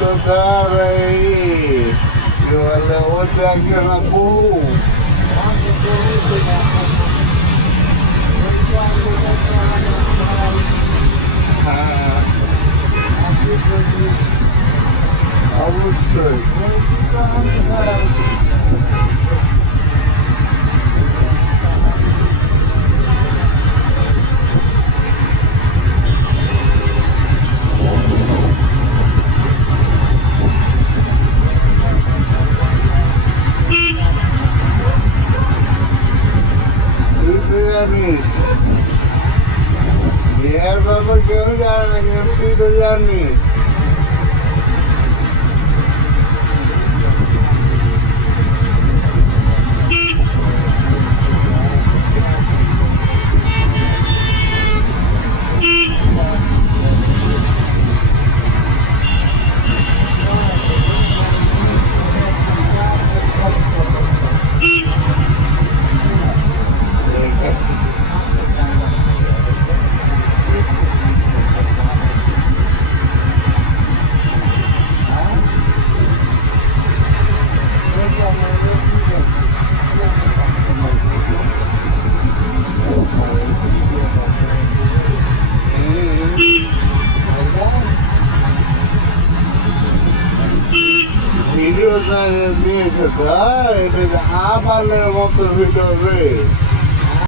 Dare, le oltre anche una blu. I would say. জানিস বিহার ব্যাপার কেউ জানে না কিন্তু তুই তো জানিস ভিডিওটা দিয়েছে তো এটা আবালের মতো ভিডিও রে